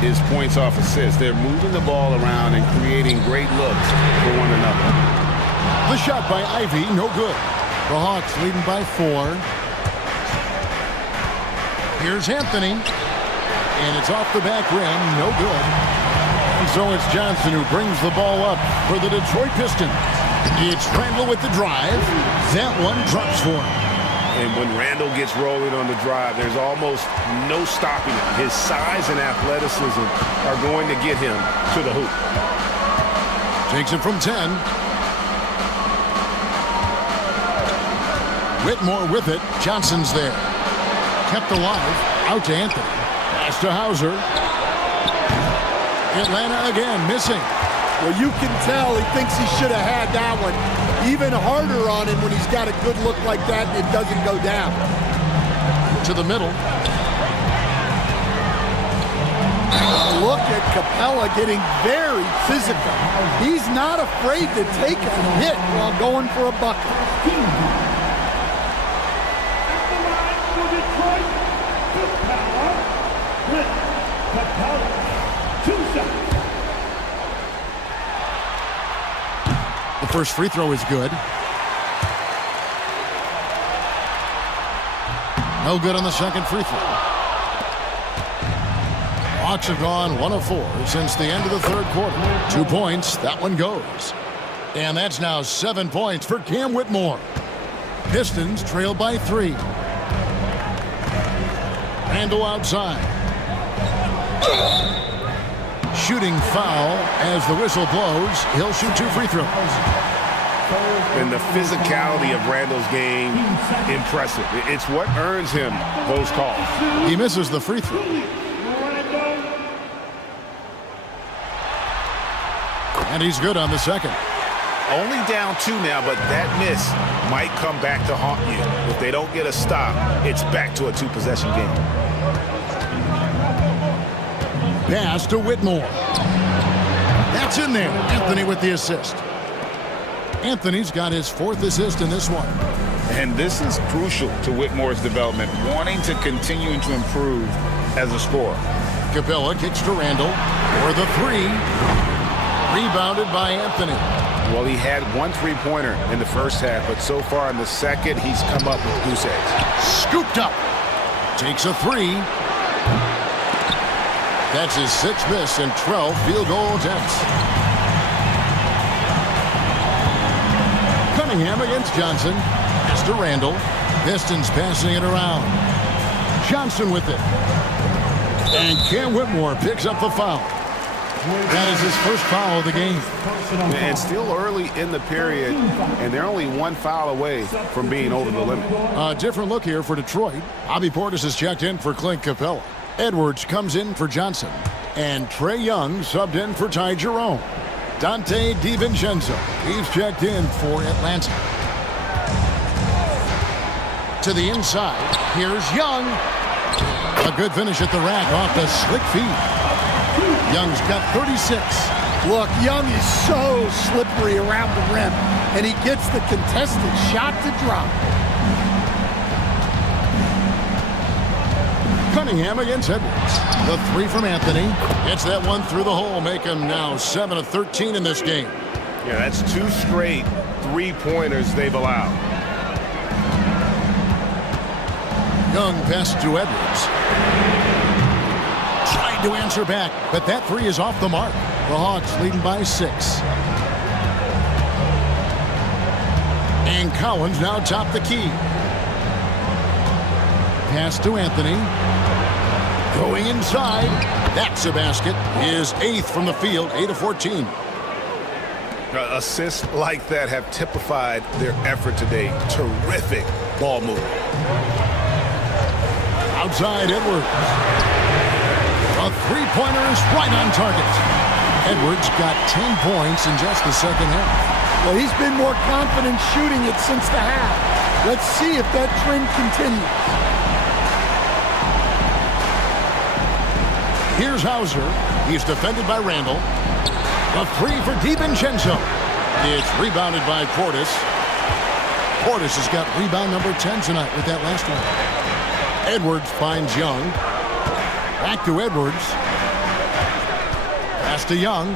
is points off assists. They're moving the ball around and creating great looks for one another. The shot by Ivy, no good. The Hawks leading by 4. Here's Anthony. And it's off the back rim, no good. And so it's Johnson who brings the ball up for the Detroit Pistons. It's Randall with the drive. That one drops for him. And when Randall gets rolling on the drive, there's almost no stopping him. His size and athleticism are going to get him to the hoop. Takes it from 10. Whitmore with it. Johnson's there. Kept alive. Out to Anthony. Pass to Hauser. Atlanta again missing. Well, you can tell he thinks he should have had that one. Even harder on him when he's got a good look like that and it doesn't go down. To the middle. Look at Capella getting very physical. He's not afraid to take a hit while going for a bucket. Capella, 2 seconds. The first free throw is good. No good on the second free throw. Hawks have gone 1 of 4 since the end of the third quarter. 2 points, that one goes. And that's now 7 points for Cam Whitmore. Pistons trail by 3. Randall outside. Shooting foul as the whistle blows. He'll shoot 2 free throws. And the physicality of Randall's game, impressive. It's what earns him those calls. He misses the free throw. And he's good on the second. Only down 2 now, but that miss might come back to haunt you. If they don't get a stop, it's back to a 2-possession game. Pass to Whitmore. That's in there. Anthony with the assist. Anthony's got his 4th assist in this one. And this is crucial to Whitmore's development, wanting to continue to improve as a scorer. Capella kicks to Randall for the 3. Rebounded by Anthony. Well, he had 1 3-pointer in the first half, but so far in the second, he's come up with goose eggs. Scooped up. Takes a 3. That's his 6th miss and 12 field goal attempts. Cunningham against Johnson. Pass to Randall. Pistons passing it around. Johnson with it. And Cam Whitmore picks up the foul. That is his first foul of the game. And still early in the period, and they're only 1 foul away from being over the limit. A different look here for Detroit. Bobby Portis has checked in for Clint Capella. Edwards comes in for Johnson. And Trae Young subbed in for Ty Jerome. Dante DiVincenzo, he's checked in for Atlanta. To the inside, here's Young. A good finish at the rack off the slick feed. Young's got 36. Look, Young is so slippery around the rim, and he gets the contested shot to drop. Cunningham against Edwards. The 3 from Anthony. Gets that one through the hole, make him now 7 of 13 in this game. Yeah, that's 2 straight 3-pointers they've allowed. Young passes to Edwards. Tried to answer back, but that 3 is off the mark. The Hawks leading by 6. And Collins now top the key. Pass to Anthony. Going inside. That's a basket. His 8th from the field, 8 of 14. Assists like that have typified their effort today. Terrific ball movement. Outside Edwards. A 3-pointer is right on target. Edwards got 10 points in just the second half. Well, he's been more confident shooting it since the half. Let's see if that trend continues. Here's Hauser. He's defended by Randall. A 3 for DiVincenzo. It's rebounded by Portis. Portis has got rebound number 10 tonight with that last one. Edwards finds Young. Back to Edwards. Pass to Young.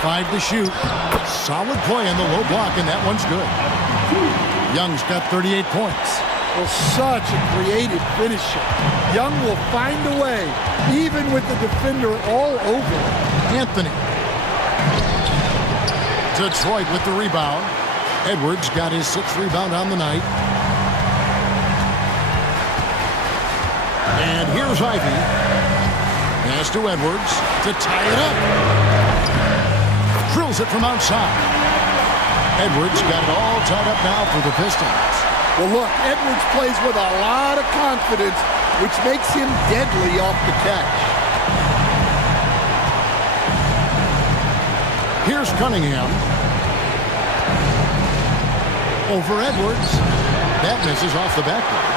Five to shoot. Solid play in the low block, and that one's good. Young's got 38 points. Well, such a creative finisher. Young will find a way even with the defender all over. Anthony. Detroit with the rebound. Edwards got his 6th rebound on the night. And here's Ivy. Pass to Edwards to tie it up. Drills it from outside. Edwards got it all tied up now for the Pistons. Well, look, Edwards plays with a lot of confidence, which makes him deadly off the catch. Here's Cunningham. Over Edwards. That misses off the backboard.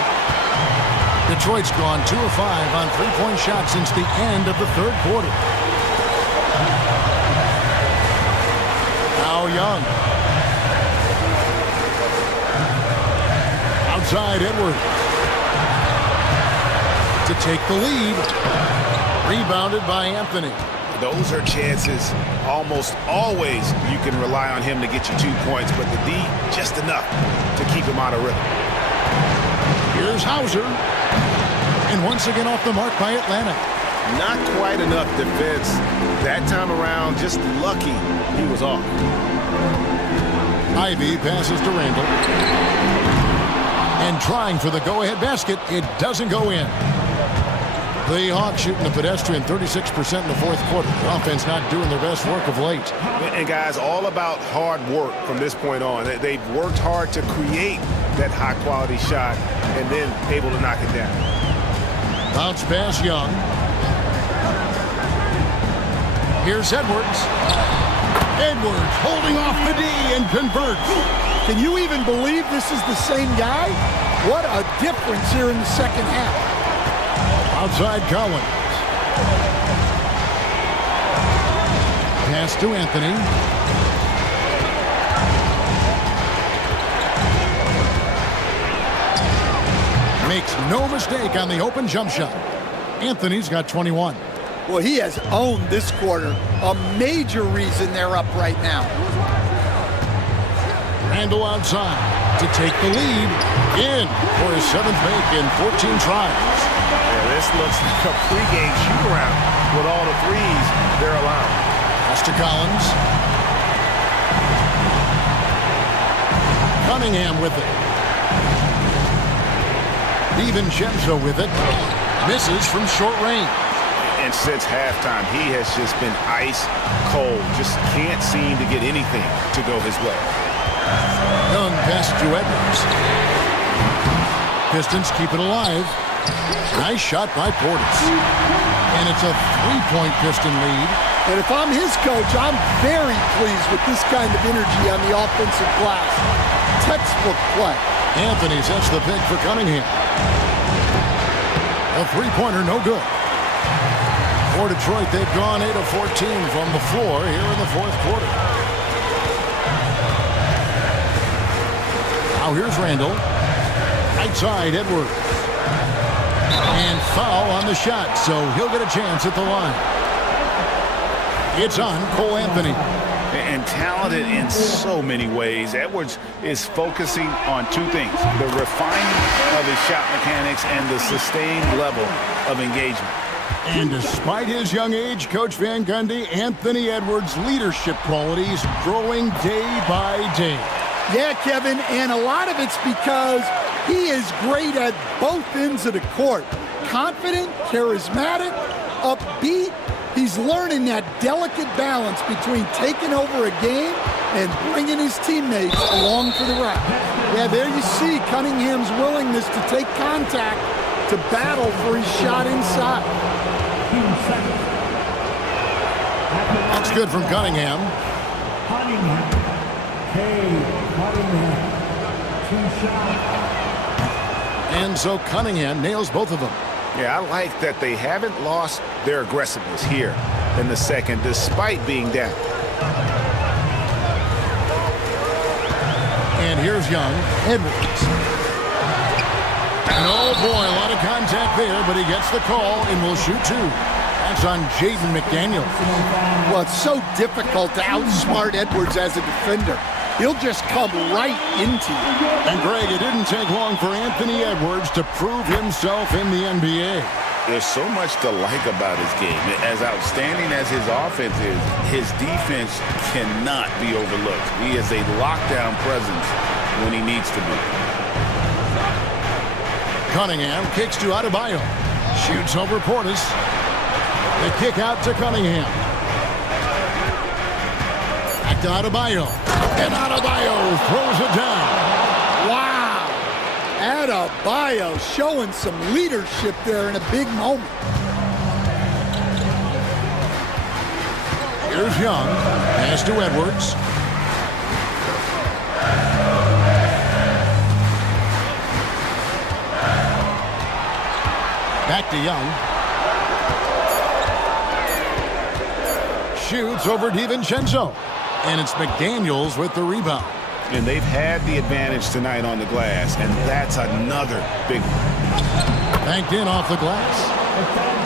Detroit's gone 2 of 5 on 3-point shots since the end of the 3rd quarter. Now Young. Outside Edwards. To take the lead. Rebounded by Anthony. Those are chances almost always you can rely on him to get you 2 points, but the D just enough to keep him out of rhythm. Here's Hauser. And once again off the mark by Atlanta. Not quite enough defense. That time around, just lucky he was off. Ivy passes to Randall. And trying for the go-ahead basket, it doesn't go in. The Hawks shooting a pedestrian 36% in the 4th quarter. The offense not doing their best work of late. And guys, all about hard work from this point on. They've worked hard to create that high-quality shot and then able to knock it down. Bounce pass Young. Here's Edwards. Edwards holding off the D and converts. Can you even believe this is the same guy? What a difference here in the 2nd half. Outside Collins. Pass to Anthony. Makes no mistake on the open jump shot. Anthony's got 21. Well, he has owned this quarter. A major reason they're up right now. Randall outside to take the lead. In for his 7th make in 14 tries. Yeah, this looks like a pregame shoot-around with all the threes they're allowing. Pass to Collins. Cunningham with it. DiVincenzo with it. Misses from short range. And since halftime, he has just been ice cold. Just can't seem to get anything to go his way. Young pass to Edwards. Pistons keep it alive. Nice shot by Portis. And it's a 3-point Piston lead. And if I'm his coach, I'm very pleased with this kind of energy on the offensive glass. Textbook play. Anthony sets the pick for Cunningham. A 3-pointer, no good. For Detroit, they've gone 8 of 14 from the floor here in the 4th quarter. Now here's Randall. Right side, Edwards. And foul on the shot, so he'll get a chance at the line. It's on Cole Anthony. And talented in so many ways. Edwards is focusing on 2 things: the refining of his shot mechanics and the sustained level of engagement. And despite his young age, Coach Van Gundy, Anthony Edwards' leadership qualities growing day by day. Yeah, Kevin, and a lot of it's because he is great at both ends of the court. Confident, charismatic, upbeat. He's learning that delicate balance between taking over a game and bringing his teammates along for the ride. Yeah, there you see Cunningham's willingness to take contact to battle for his shot inside. That's good from Cunningham. Cunningham. Cunningham. 2 shots. And so Cunningham nails both of them. Yeah, I like that they haven't lost their aggressiveness here in the 2nd, despite being down. And here's Young. Edwards. And oh boy, a lot of contact there, but he gets the call and will shoot 2. That's on Jaden McDaniel. Well, it's so difficult to outsmart Edwards as a defender. He'll just come right into you. And Greg, it didn't take long for Anthony Edwards to prove himself in the NBA. There's so much to like about his game. As outstanding as his offense is, his defense cannot be overlooked. He is a lockdown presence when he needs to be. Cunningham kicks to Adebayo. Shoots over Portis. The kick out to Cunningham. Back to Adebayo. And Adebayo throws it down. Wow. Adebayo showing some leadership there in a big moment. Here's Young. Pass to Edwards. Back to Young. Shoots over DiVincenzo. And it's McDaniels with the rebound. And they've had the advantage tonight on the glass, and that's another big one. Banked in off the glass.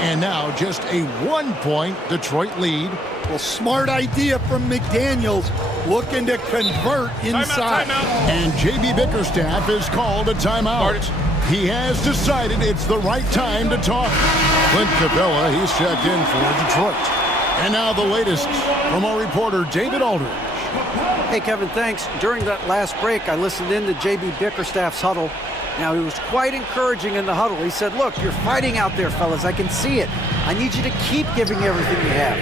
And now just a 1-point Detroit lead. Well, smart idea from McDaniels, looking to convert inside. And J.B. Bickerstaff is called a timeout. He has decided it's the right time to talk. Clint Capella, he's checked in for Detroit. And now the latest from our reporter, David Aldridge. Hey, Kevin, thanks. During that last break, I listened in to J.B. Bickerstaff's huddle. Now, he was quite encouraging in the huddle. He said, look, you're fighting out there, fellas. I can see it. I need you to keep giving everything you have.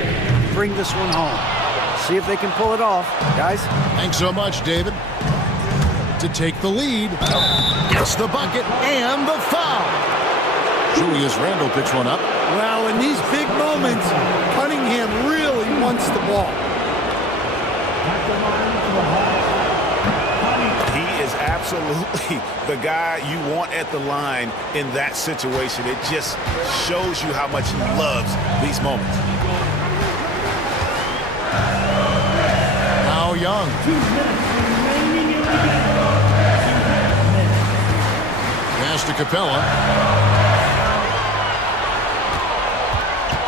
Bring this one home. See if they can pull it off. Guys? Thanks so much, David. To take the lead. Gets the bucket and the foul. Julius Randle picks one up. Well, in these big moments, Cunningham really wants the ball. He is absolutely the guy you want at the line in that situation. It just shows you how much he loves these moments. Now Young. 2 minutes remaining in the game. Pass to Capella.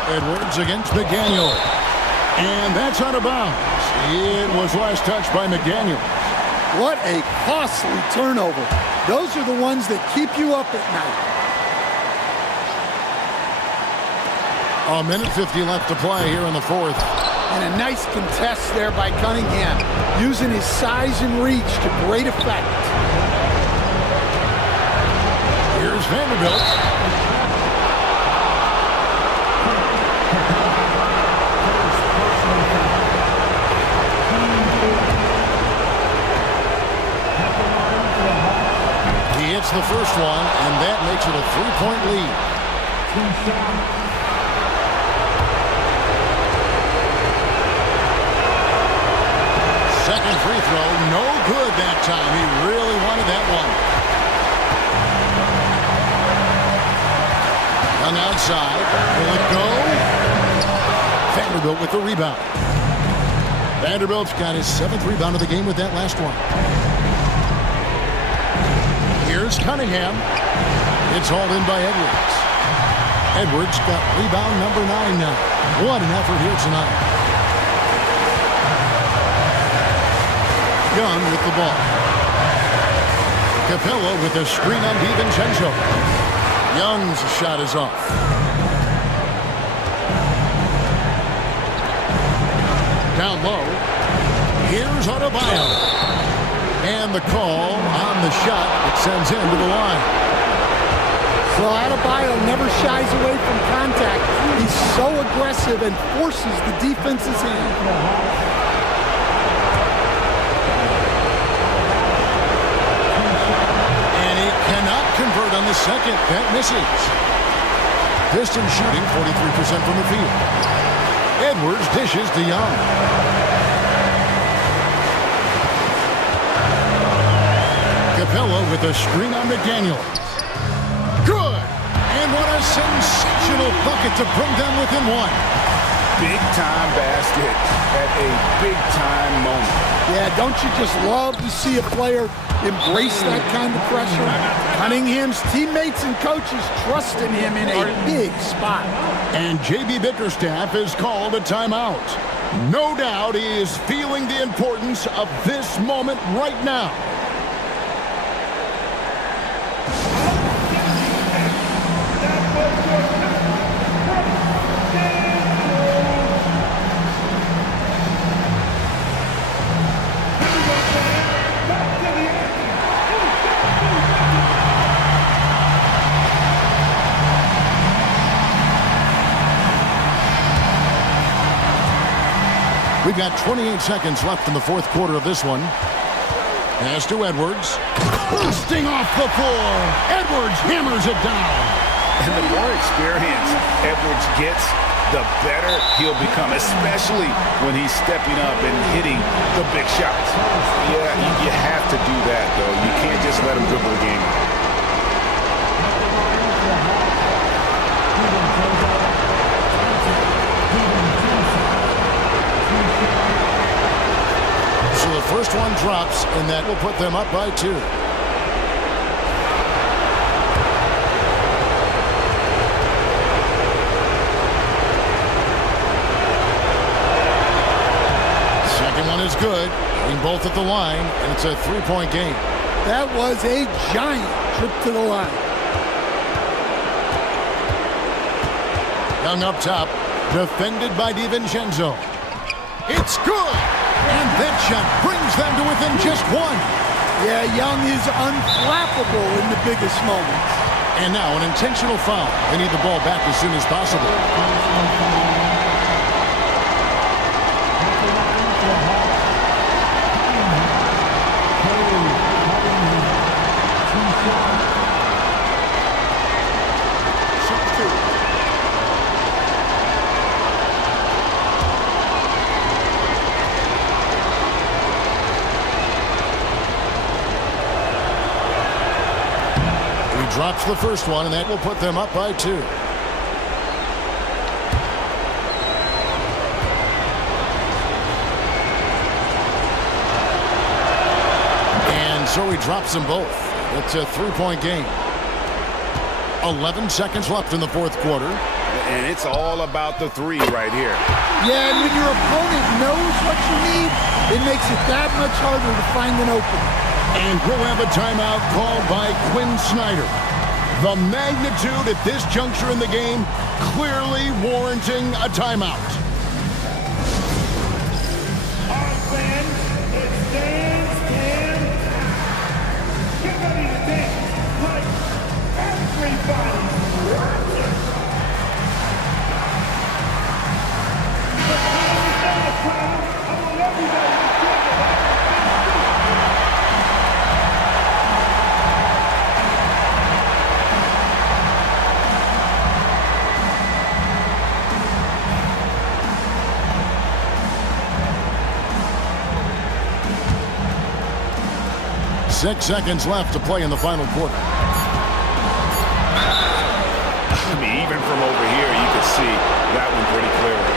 Edwards against McDaniel. And that's out of bounds. It was last touched by McDaniel. What a costly turnover. Those are the ones that keep you up at night. 1:50 left to play here in the fourth. And a nice contest there by Cunningham, using his size and reach to great effect. Here's Vanderbilt. He hits the first one, and that makes it a 3-point lead. Second free throw, no good that time. He really wanted that one. Young outside. Will it go? Vanderbilt with the rebound. Vanderbilt's got his 7th rebound of the game with that last one. Here's Cunningham. It's hauled in by Edwards. Edwards got rebound number 9 now. What an effort here tonight. Young with the ball. Capella with a screen on DiVincenzo. Young's shot is off. Down low. Here's Adebayo. And the call on the shot that sends him to the line. Well, Adebayo never shies away from contact. He's so aggressive and forces the defense's hand. And he cannot convert on the second. That misses. Distance shooting, 43% from the field. Edwards dishes to Young. Capella with a screen on McDaniel. Good! And what a sensational bucket to bring them within one. Big-time basket at a big-time moment. Yeah, don't you just love to see a player embrace that kind of pressure? Cunningham's teammates and coaches trust in him in a big spot. And J.B. Bickerstaff is called a timeout. No doubt he is feeling the importance of this moment right now. We've got 28 seconds left in the fourth quarter of this one. Pass to Edwards. Busting off the floor. Edwards hammers it down. And the more experience Edwards gets, the better he'll become, especially when he's stepping up and hitting the big shots. Yeah, you have to do that, though. You can't just let him dribble the game out. So the first one drops, and that will put them up by 2. Second one is good. Getting both at the line, and it's a 3-point game. That was a giant trip to the line. Young up top, defended by DiVincenzo. It's good! And that shot brings them to within just 1. Yeah, Young is unflappable in the biggest moments. And now an intentional foul. They need the ball back as soon as possible. Drops the first one, and that will put them up by 2. And so he drops them both. It's a 3-point game. 11 seconds left in the fourth quarter. And it's all about the 3 right here. Yeah, and when your opponent knows what you need, it makes it that much harder to find an opening. And we'll have a timeout called by Quinn Snyder. The magnitude at this juncture in the game clearly warranting a timeout. All right, fans, it's dance time. Get ready to dance like everybody's watching. The time is now, time. I want everybody to get it. 6 seconds left to play in the final quarter. I mean, even from over here, you can see that one pretty clearly.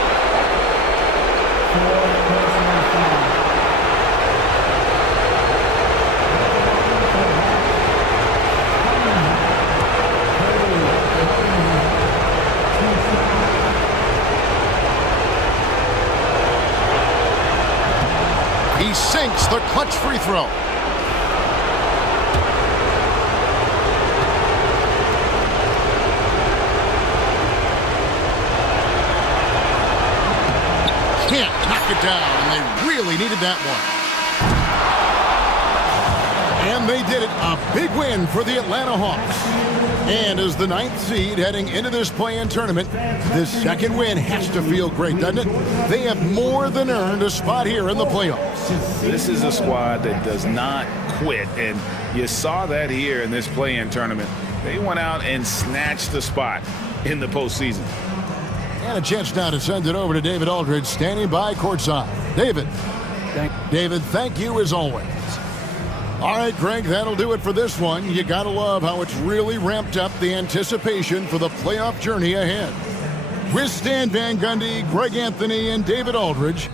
He sinks the clutch free throw. Can't knock it down, and they really needed that one. And they did it. A big win for the Atlanta Hawks. And as the 9th seed heading into this play-in tournament, this second win has to feel great, doesn't it? They have more than earned a spot here in the playoffs. This is a squad that does not quit, and you saw that here in this play-in tournament. They went out and snatched the spot in the postseason. And a chance now to send it over to David Aldridge, standing by courtside. David. Thank you as always. All right, Greg, that'll do it for this one. You gotta love how it's really ramped up the anticipation for the playoff journey ahead. With Stan Van Gundy, Greg Anthony, and David Aldridge,